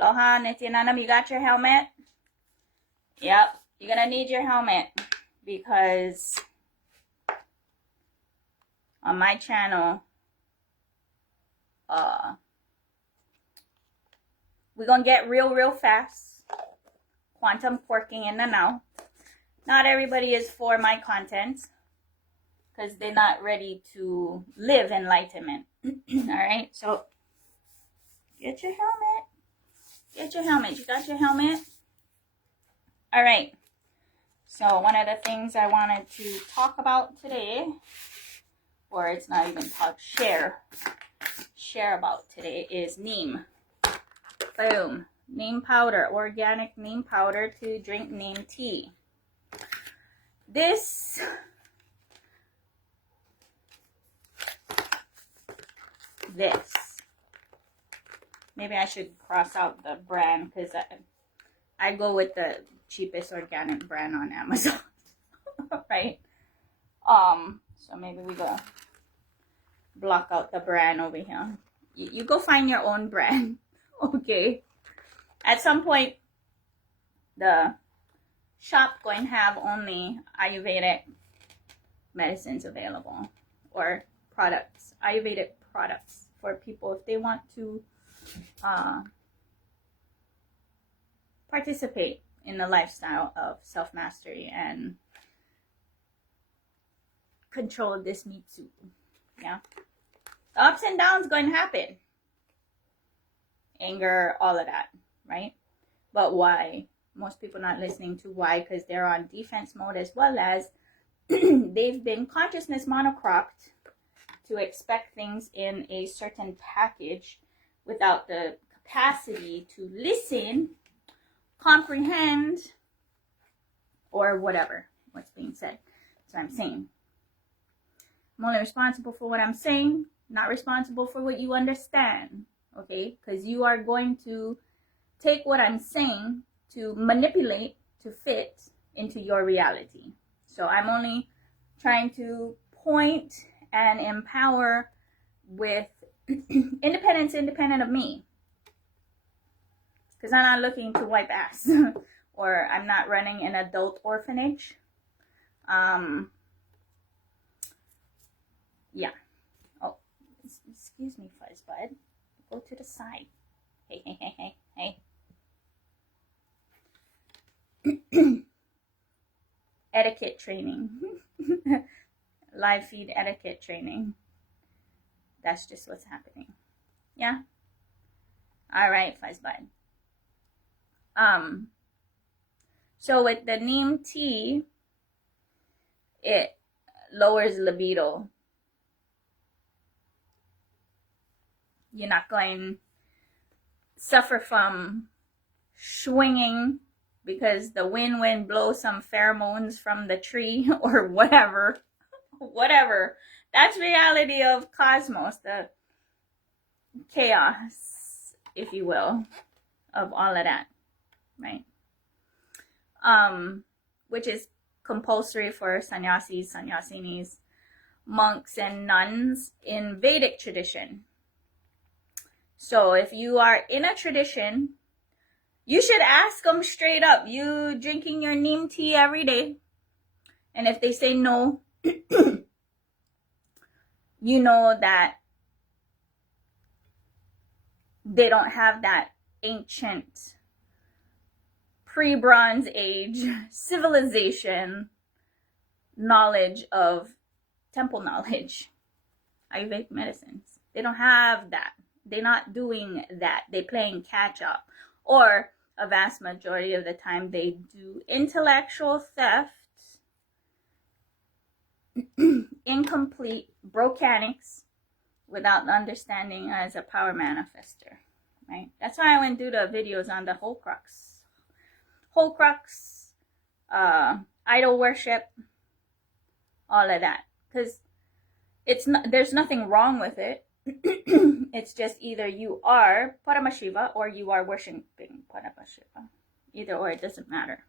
Aloha, Nityananam, you got your helmet? Yep, you're gonna need your helmet because on my channel, we're gonna get real fast. Quantum quirking in the now. Not everybody is for my content because they're not ready to live enlightenment. Alright, so get your helmet. Get your helmet. You got your helmet? Alright. So one of the things I wanted to talk about today, or it's not even talk, share about today, is Neem. Boom. Neem powder, organic neem powder to drink neem tea. This maybe I should cross out the brand because I go with the cheapest organic brand on Amazon. Right? So maybe we go block out the brand over here. You go find your own brand. Okay. At some point, the shop going to have only Ayurvedic medicines available, or products, Ayurvedic products for people if they want to participate in the lifestyle of self-mastery and control this meat soup. Yeah, the ups and downs going to happen, anger, all of that, right? But why? Most people not listening to why, because they're on defense mode, as well as they've been consciousness monocropped to expect things in a certain package without the capacity to listen, comprehend, or whatever what's being said. So I'm saying I'm only responsible for what I'm saying, not responsible for what you understand. Okay, because you are going to take what I'm saying to manipulate to fit into your reality. So I'm only trying to point and empower with independence, independent of me. Because I'm not looking to wipe ass. Or I'm not running an adult orphanage. Yeah. Oh, excuse me, Fuzzbud. Go to the side. Hey. Etiquette training. Live feed etiquette training. That's just what's happening. Yeah? Alright, Fuzzbud. So with the neem tea, it lowers libido. You're not going to suffer from swinging because the wind blows some pheromones from the tree or whatever. That's reality of cosmos, the chaos, if you will, of all of that, right? Which is compulsory for sanyassis, sannyasinis, monks, and nuns in Vedic tradition. So if you are in a tradition, you should ask them straight up, you drinking your neem tea every day? And if they say no, you know that they don't have that ancient pre-Bronze Age civilization knowledge of temple knowledge, Ayurvedic medicines. They don't have that. They're not doing that. They're playing catch up. Or a vast majority of the time they do intellectual theft, incomplete brocanics without understanding as a power manifester, right? That's why I went and do the videos on the whole crux, idol worship, all of that, because there's nothing wrong with it. It's just either you are Paramashiva or you are worshiping Paramashiva. Either or, it doesn't matter.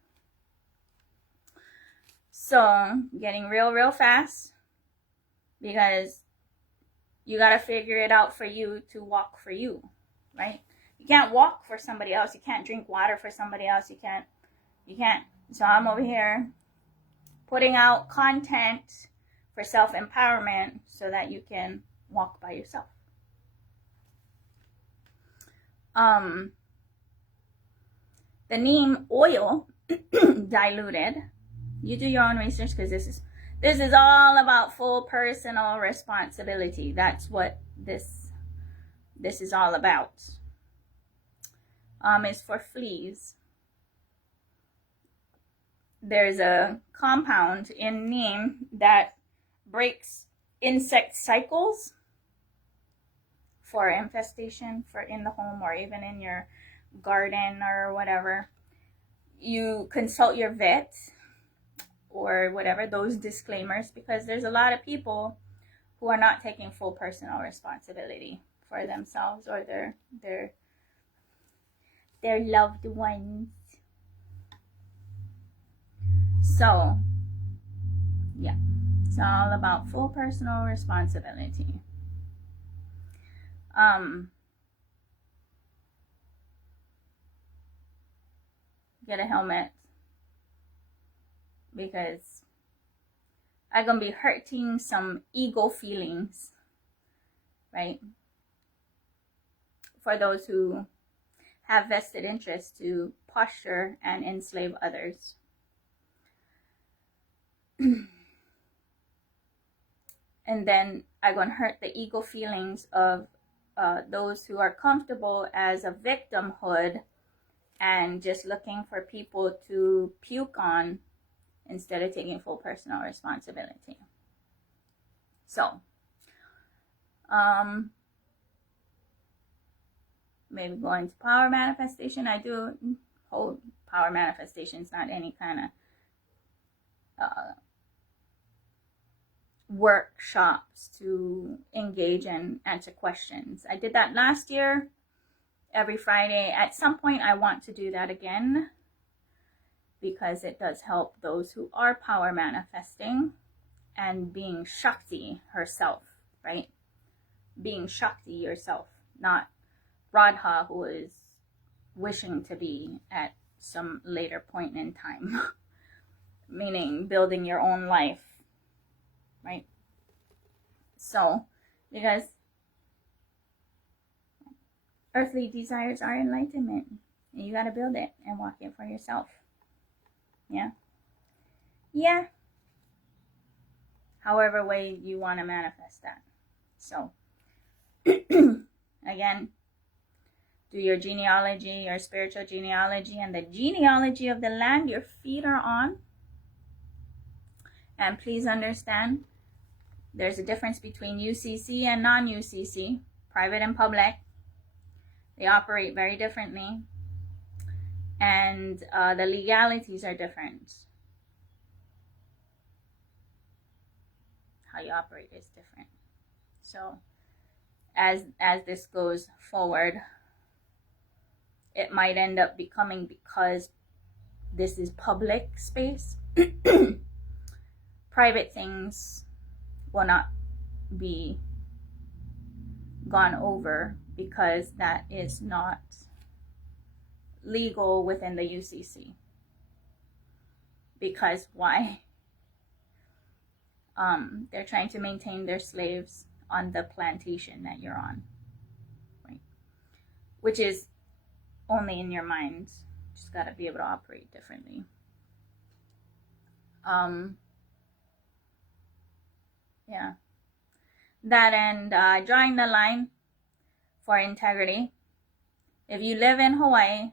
So, getting real fast, because you got to figure it out for you to walk for you, right? You can't walk for somebody else. You can't drink water for somebody else. You can't. So I'm over here putting out content for self-empowerment so that you can walk by yourself. The neem oil diluted. You do your own research, because this is all about full personal responsibility. That's what this is all about. Is for fleas. There's a compound in neem that breaks insect cycles for infestation for in the home or even in your garden or whatever. You consult your vet or whatever, those disclaimers, because there's a lot of people who are not taking full personal responsibility for themselves or their loved ones. So, yeah, it's all about full personal responsibility. Get a helmet, because I'm gonna be hurting some ego feelings, right? For those who have vested interest to posture and enslave others. And then I'm going to hurt the ego feelings of those who are comfortable as a victimhood and just looking for people to puke on instead of taking full personal responsibility. So, maybe going to power manifestation. I do hold power manifestations, not any kind of workshops to engage and answer questions. I did that last year, every Friday. At some point, I want to do that again, because it does help those who are power manifesting and being Shakti herself, right? Being Shakti yourself, not Radha, who is wishing to be at some later point in time. Meaning building your own life, right? So, because earthly desires are enlightenment, and you got to build it and walk it for yourself. Yeah. However way you want to manifest that. So, again, do your genealogy, your spiritual genealogy, and the genealogy of the land your feet are on. And please understand, there's a difference between UCC and non-UCC, private and public. They operate very differently. And the legalities are different. How you operate is different. So, as this goes forward, it might end up becoming, because this is public space, private things will not be gone over, because that is not legal within the UCC. Because why? They're trying to maintain their slaves on the plantation that you're on, right? Which is only in your mind. Just got to be able to operate differently. Yeah. That and drawing the line for integrity. If you live in Hawaii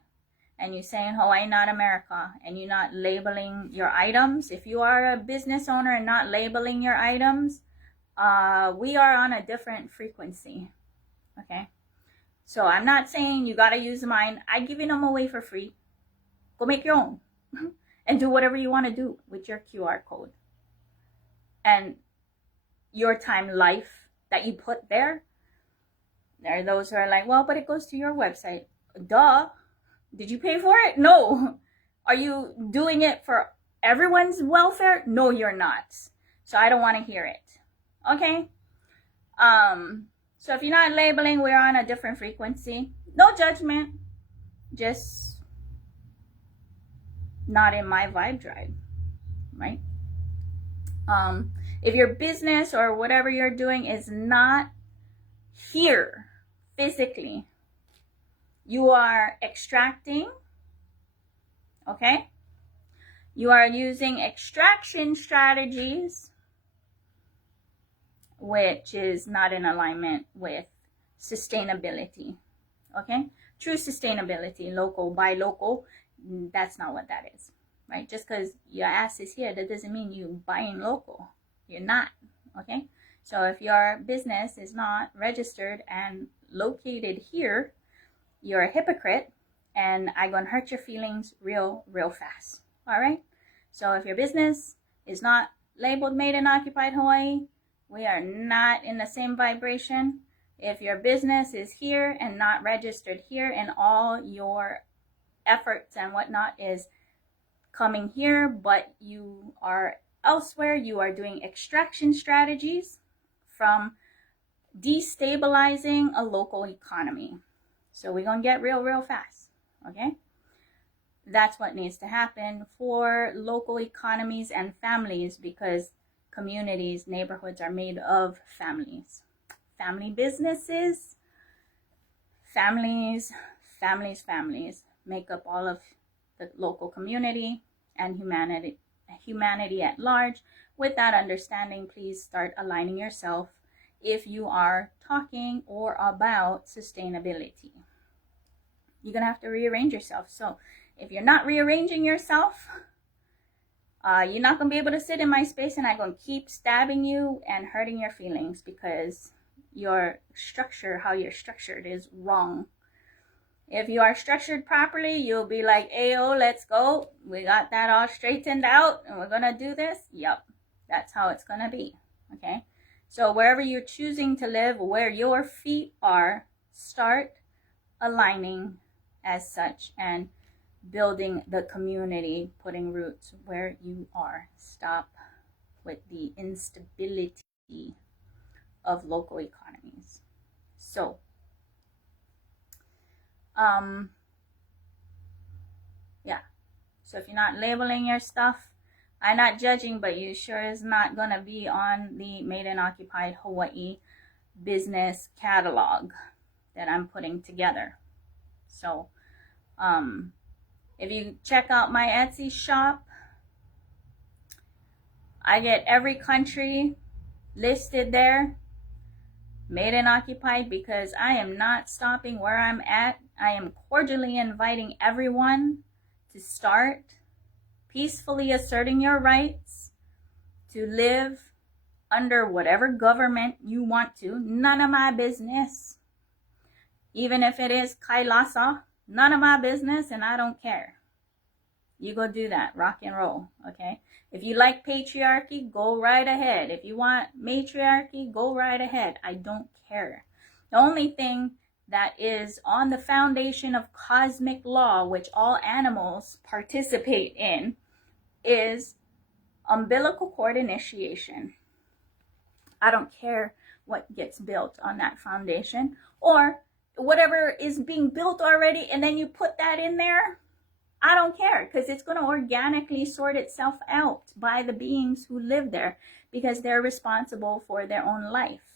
and you say in Hawaii, not America, and you're not labeling your items, if you are a business owner and not labeling your items, we are on a different frequency. Okay? So I'm not saying you got to use mine. I'm giving them away for free. Go make your own and do whatever you want to do with your QR code. And your time life that you put there. There are those who are like, well, but it goes to your website. Duh. Did you pay for it? No. Are you doing it for everyone's welfare? No, you're not. So I don't want to hear it. Okay? So if you're not labeling, we're on a different frequency. No judgment, just not in my vibe tribe, right? If your business or whatever you're doing is not here physically, you are extracting, okay? You are using extraction strategies, which is not in alignment with sustainability, okay? True sustainability, local, buy local, that's not what that is, right? Just because your ass is here, that doesn't mean you buying local. You're not, okay? So if your business is not registered and located here, you're a hypocrite, and I'm gonna hurt your feelings real fast. All right? So if your business is not labeled made in occupied Hawaii, we are not in the same vibration. If your business is here and not registered here, and all your efforts and whatnot is coming here, but you are elsewhere, you are doing extraction strategies from destabilizing a local economy. So we're going to get real fast, okay? That's what needs to happen for local economies and families, because communities, neighborhoods are made of families. Family businesses, families make up all of the local community and humanity at large. With that understanding, please start aligning yourself if you are talking or about sustainability. You're going to have to rearrange yourself. So if you're not rearranging yourself, you're not going to be able to sit in my space, and I'm going to keep stabbing you and hurting your feelings, because your structure, how you're structured, is wrong. If you are structured properly, you'll be like, Ayo, let's go. We got that all straightened out and we're going to do this. Yep, that's how it's going to be. Okay? So wherever you're choosing to live, where your feet are, start aligning as such and building the community, putting roots where you are. Stop with the instability of local economies. So, yeah. So if you're not labeling your stuff, I'm not judging, but you sure is not going to be on the Made in Occupied Hawaii business catalog that I'm putting together. So, if you check out my Etsy shop, I get every country listed there, Made in Occupied, because I am not stopping where I'm at. I am cordially inviting everyone to start peacefully asserting your rights to live under whatever government you want to. None of my business. Even if it is Kailasa, none of my business, and I don't care. You go do that. Rock and roll, okay? If you like patriarchy, go right ahead. If you want matriarchy, go right ahead. I don't care. The only thing that is on the foundation of cosmic law, which all animals participate in, is umbilical cord initiation. I don't care what gets built on that foundation, or whatever is being built already, and then you put that in there. I don't care, because it's going to organically sort itself out by the beings who live there, because they're responsible for their own life.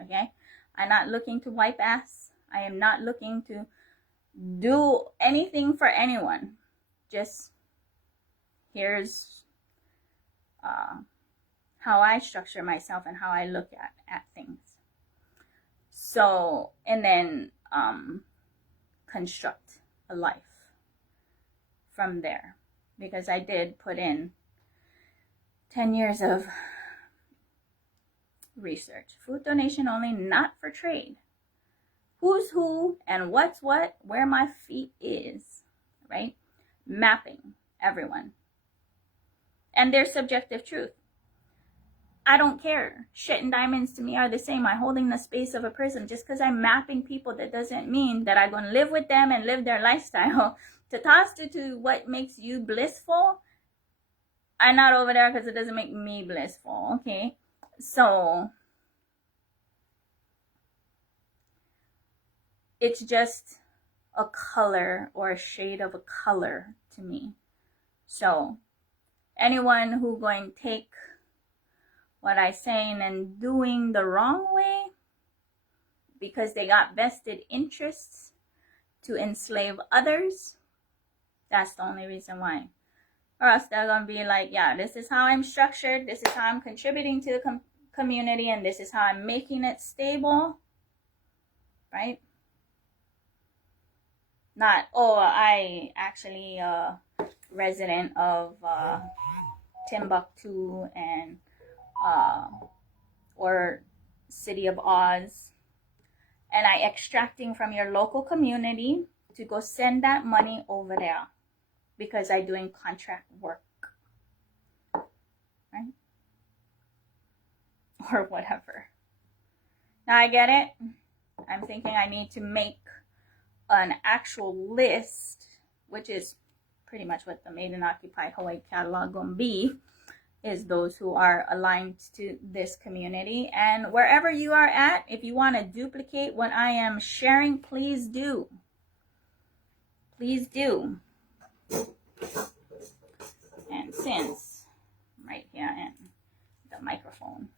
Okay? I'm not looking to wipe ass. I am not looking to do anything for anyone. Just here's how I structure myself and how I look at things. So, and then construct a life from there, because I did put in 10 years of research. Food donation only, not for trade. Who's who and what's what, where my feet is, right? Mapping everyone and their subjective truth. I don't care. Shit and diamonds to me are the same. I'm holding the space of a person. Just because I'm mapping people, that doesn't mean that I'm going to live with them and live their lifestyle. To toss to what makes you blissful, I'm not over there because it doesn't make me blissful, okay? So, it's just a color or a shade of a color to me. So anyone who going to take what I saying and doing the wrong way because they got vested interests to enslave others, that's the only reason why. Or else they're going to be like, yeah, this is how I'm structured, this is how I'm contributing to the community, and this is how I'm making it stable, right? Not, oh, I actually resident of Timbuktu and or City of Oz, and I extracting from your local community to go send that money over there because I doing contract work, right? Or whatever. Now I get it. I'm thinking I need to make an actual list, which is pretty much what the Made in Occupied Hawaii catalog gonna be, is those who are aligned to this community. And wherever you are at, if you want to duplicate what I am sharing, please do. Please do. And since I'm right here in the microphone,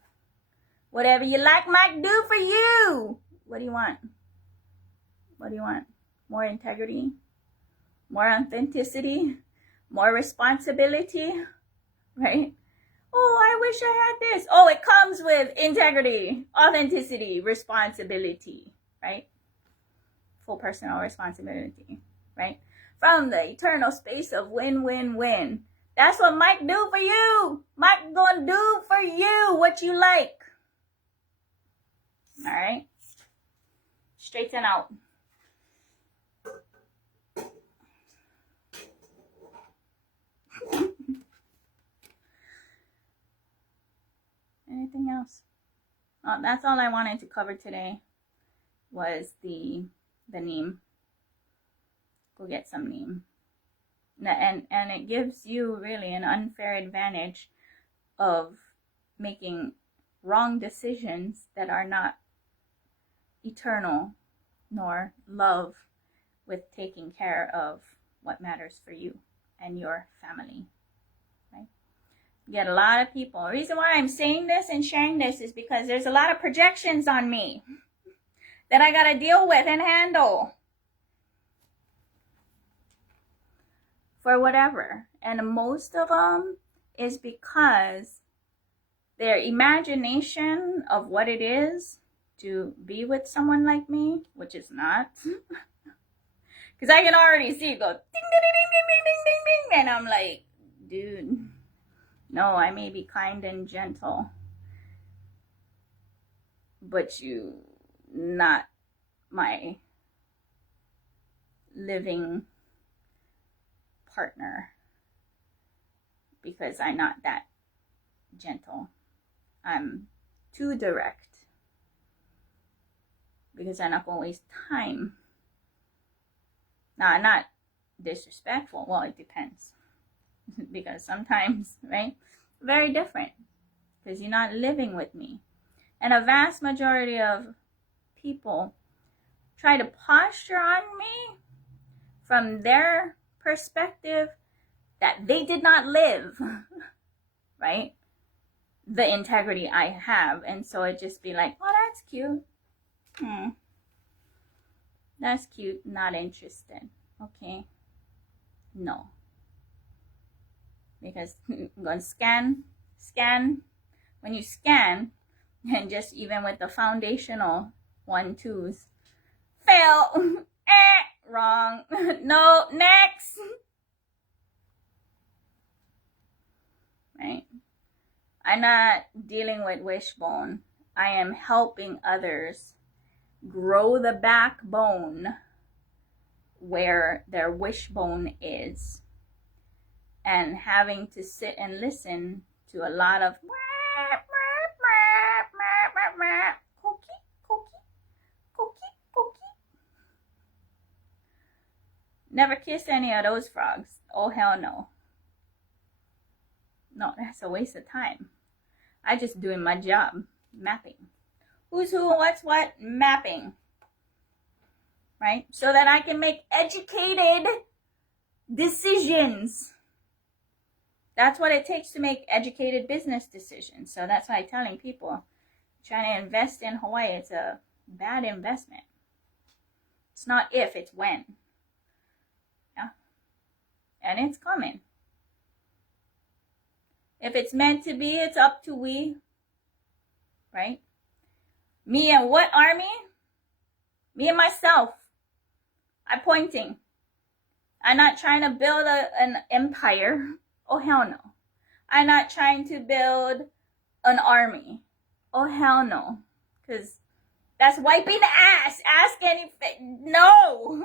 whatever you like might do for you. What do you want? What do you want? More integrity? More authenticity? More responsibility? Right? Oh, I wish I had this. Oh, it comes with integrity, authenticity, responsibility, right? Full personal responsibility, right? From the eternal space of win, win, win. That's what Mike do for you. Mike gonna do for you what you like. All right? Straighten out. Anything else? That's all I wanted to cover today was the Neem. Go get some Neem. And it gives you really an unfair advantage of making wrong decisions that are not eternal nor love with taking care of what matters for you and your family. Get a lot of people. The reason why I'm saying this and sharing this is because there's a lot of projections on me that I got to deal with and handle for whatever. And most of them is because their imagination of what it is to be with someone like me, which is not, because I can already see it go ding, ding, ding, ding, ding, ding, ding, ding, and I'm like, dude, no, I may be kind and gentle, but you not my living partner, because I'm not that gentle. I'm too direct because I'm not going to waste time. Now, I'm not disrespectful. Well, it depends. Because sometimes, right, very different, because you're not living with me. And a vast majority of people try to posture on me from their perspective that they did not live, right, the integrity I have. And so it just be like, oh, that's cute. That's cute, not interested. Okay, no. Because I'm going to scan. When you scan, and just even with the foundational 1-2s, fail, wrong, no, next, right? I'm not dealing with wishbone. I am helping others grow the backbone where their wishbone is. And having to sit and listen to a lot of cookie. Never kiss any of those frogs. Oh, hell no. No, that's a waste of time. I just doing my job, mapping. Who's who, what's what, mapping. right? So that I can make educated decisions. That's what it takes to make educated business decisions. So that's why I'm telling people, trying to invest in Hawaii, it's a bad investment. It's not if, it's when. Yeah. And it's coming. If it's meant to be, it's up to we. Right? Me and what army? Me and myself. I'm pointing. I'm not trying to build an empire. Oh, hell no. I'm not trying to build an army. Oh, hell no. Because that's wiping ass. Ask anything. No.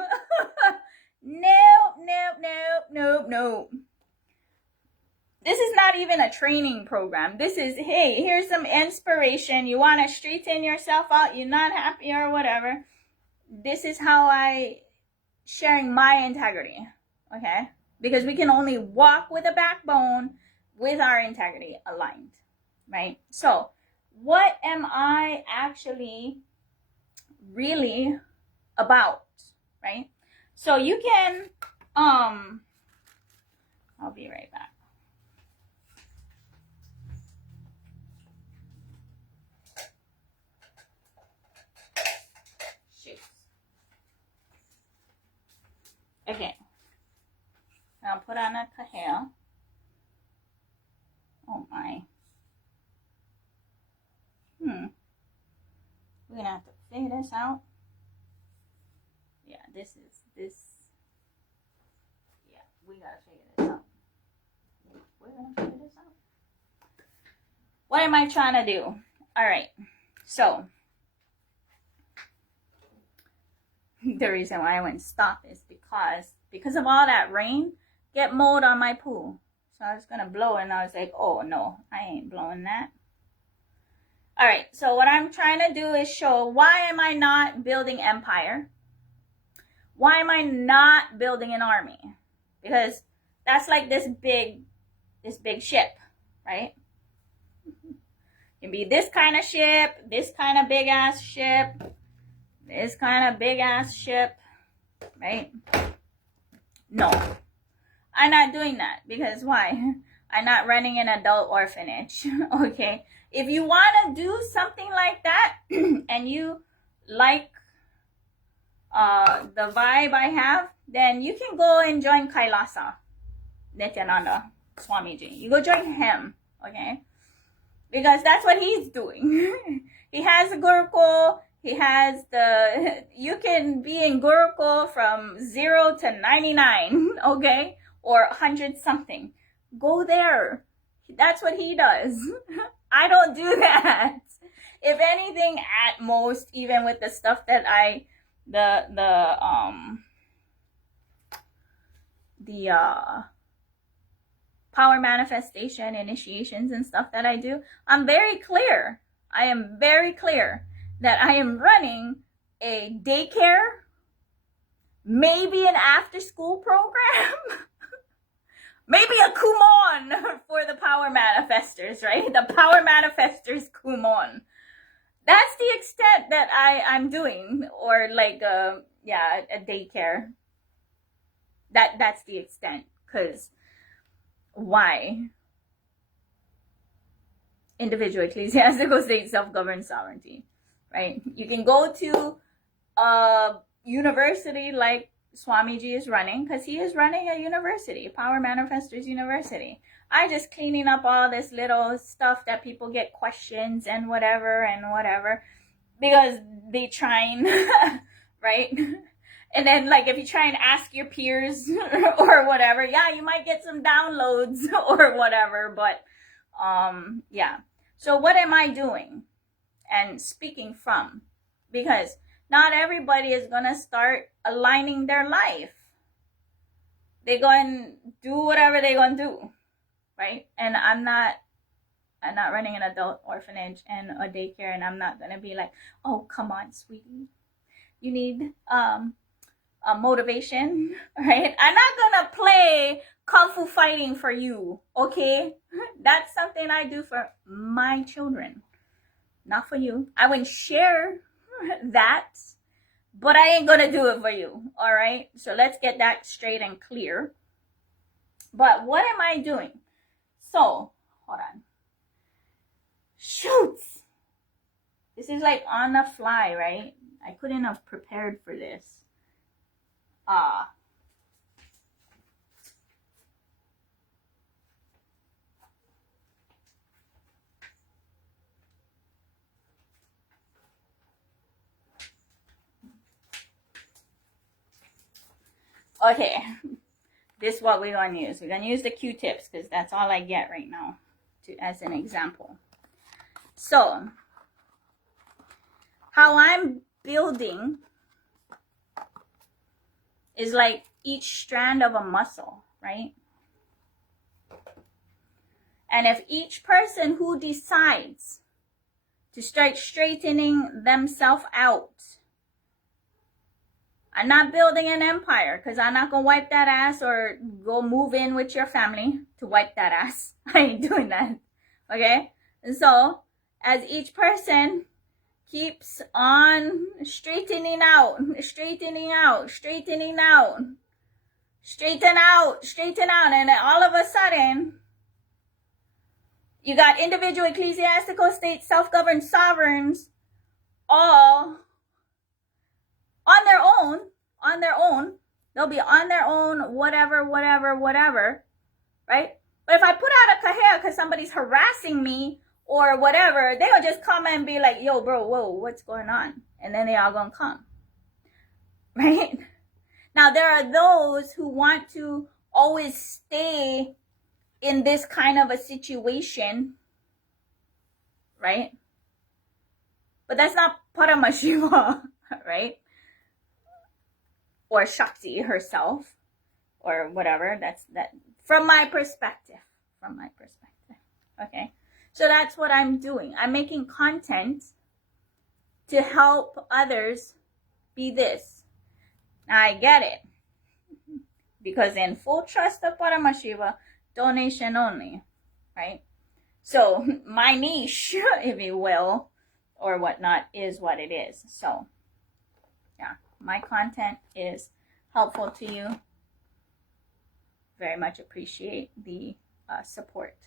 No. This is not even a training program. This is, hey, here's some inspiration. You want to straighten yourself out. You're not happy or whatever. This is how I sharing my integrity. Okay? Because we can only walk with a backbone with our integrity aligned. Right? So, what am I actually really about? Right? So you can, I'll be right back. Okay, I'll put on a kahale. Oh my. We're gonna have to figure this out. Yeah, yeah, we gotta figure this out. We're gonna figure this out. What am I trying to do? Alright, so the reason why I went stop is because of all that rain, get mold on my pool. So I was gonna blow it and I was like, oh no, I ain't blowing that. Alright, so what I'm trying to do is show why am I not building empire? Why am I not building an army? Because that's like this big ship, right? It can be this kind of ship, this kind of big ass ship, this kind of big ass ship, right? No, I'm not doing that because why? I'm not running an adult orphanage, okay? If you want to do something like that and you like the vibe I have, then you can go and join Kailasa, Nityananda Swamiji. You go join him, okay? Because that's what he's doing. He has a Gurukul. He has you can be in Gurukul from 0 to 99, okay? Or 100 something. Go there. That's what he does. I don't do that. If anything, at most, even with the stuff that power manifestation initiations and stuff that I do, I'm very clear. I am very clear that I am running a daycare, maybe an after-school program, maybe a kumon for the power manifestors, right? The power manifestors kumon. That's the extent that I'm doing, or like a daycare. That's the extent, because why? Individual ecclesiastical state self-governed sovereignty, right? You can go to a university like Swamiji is running, because he is running a university, Power Manifestors University. I just cleaning up all this little stuff that people get questions and whatever, because they trying, right? And then, like, if you try and ask your peers or whatever, yeah, you might get some downloads or whatever, but yeah. So what am I doing and speaking from? Because not everybody is going to start aligning their life. They're going to do whatever they're going to do, right? And I'm not running an adult orphanage and a daycare, and I'm not going to be like, oh, come on, sweetie. You need a motivation, right? I'm not going to play kung fu fighting for you, okay? That's something I do for my children, not for you. I wouldn't share that, but I ain't gonna do it for you. All right, so let's get that straight and clear. But what am I doing? So hold on. Shoots. This is like on the fly, right? I couldn't have prepared for this. Okay, this is what we're gonna use. We're gonna use the Q-tips because that's all I get right now as an example. So, how I'm building is like each strand of a muscle, right? And if each person who decides to start straightening themselves out, I'm not building an empire because I'm not going to wipe that ass or go move in with your family to wipe that ass. I ain't doing that. Okay? And so, as each person keeps on straightening out, straightening out, straightening out, straighten out, straighten out, and then all of a sudden, you got individual, ecclesiastical, state, self-governed sovereigns all on their own. They'll be on their own, whatever, right? But if I put out a kahea because somebody's harassing me or whatever, they'll just come and be like, yo, bro, whoa, what's going on? And then they all gonna come, right? Now, there are those who want to always stay in this kind of a situation, right? But that's not Paramashiva, right? Or Shakti herself, or whatever. That's that from my perspective. Okay, so that's what I'm doing. I'm making content to help others be this. Now I get it, because in full trust of Paramashiva, donation only, right? So my niche, if you will, or whatnot, is what it is. So yeah, my content is helpful to you. Very much appreciate the support.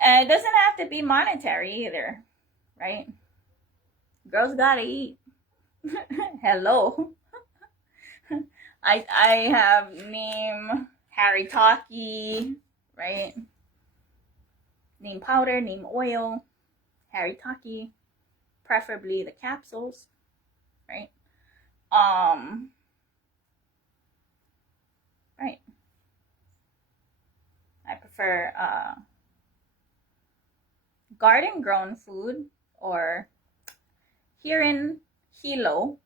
And it doesn't have to be monetary either, right? Girls gotta eat. Hello. I have Neem, Haritaki, right? Neem powder, Neem oil, Haritaki, preferably the capsules, right? Right. I prefer garden grown food, or here in Hilo,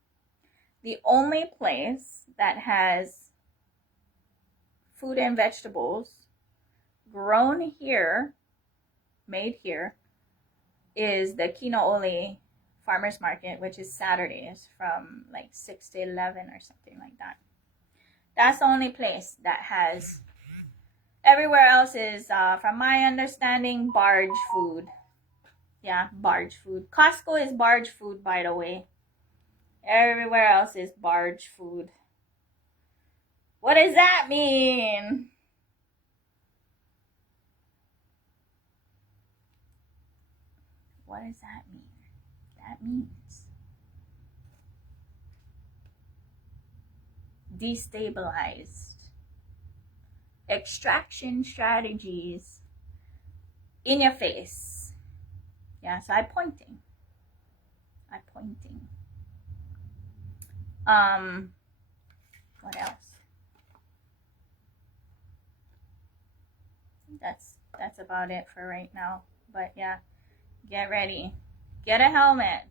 the only place that has food and vegetables grown here, made here, is the Kinooli Farmers Market, which is Saturdays from like 6 to 11 or something like that. That's the only place that has. Everywhere else is, from my understanding, barge food. Yeah, barge food. Costco is barge food, by the way. Everywhere else is barge food. What does that mean? What does that mean? That means destabilized. Extraction strategies in your face. Yeah, so I'm pointing. What else? That's about it for right now. But yeah, get ready. Get a helmet.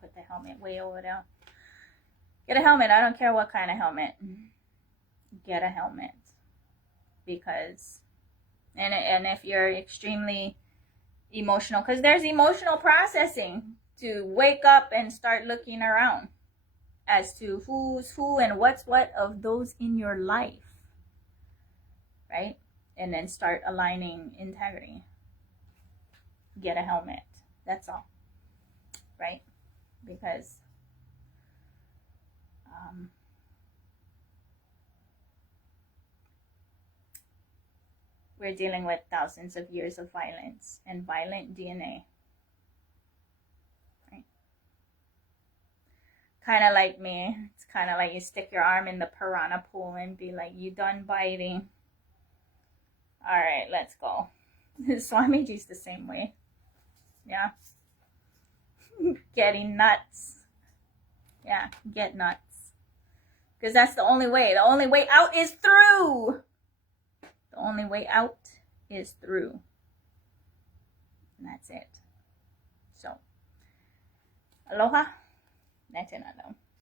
Put the helmet way over there. Get a helmet. I don't care what kind of helmet. Get a helmet. Because, and if you're extremely emotional, because there's emotional processing to wake up and start looking around as to who's who and what's what of those in your life, right? And then start aligning integrity. Get a helmet. That's all. right? Because we're dealing with thousands of years of violence and violent DNA. Right? Kind of like me. It's kind of like you stick your arm in the piranha pool and be like, you done biting? All right, let's go. Swamiji's the same way. Yeah. Getting nuts. Yeah, get nuts. Because that's the only way. The only way out is through. The only way out is through. And that's it. So, aloha. Natinado.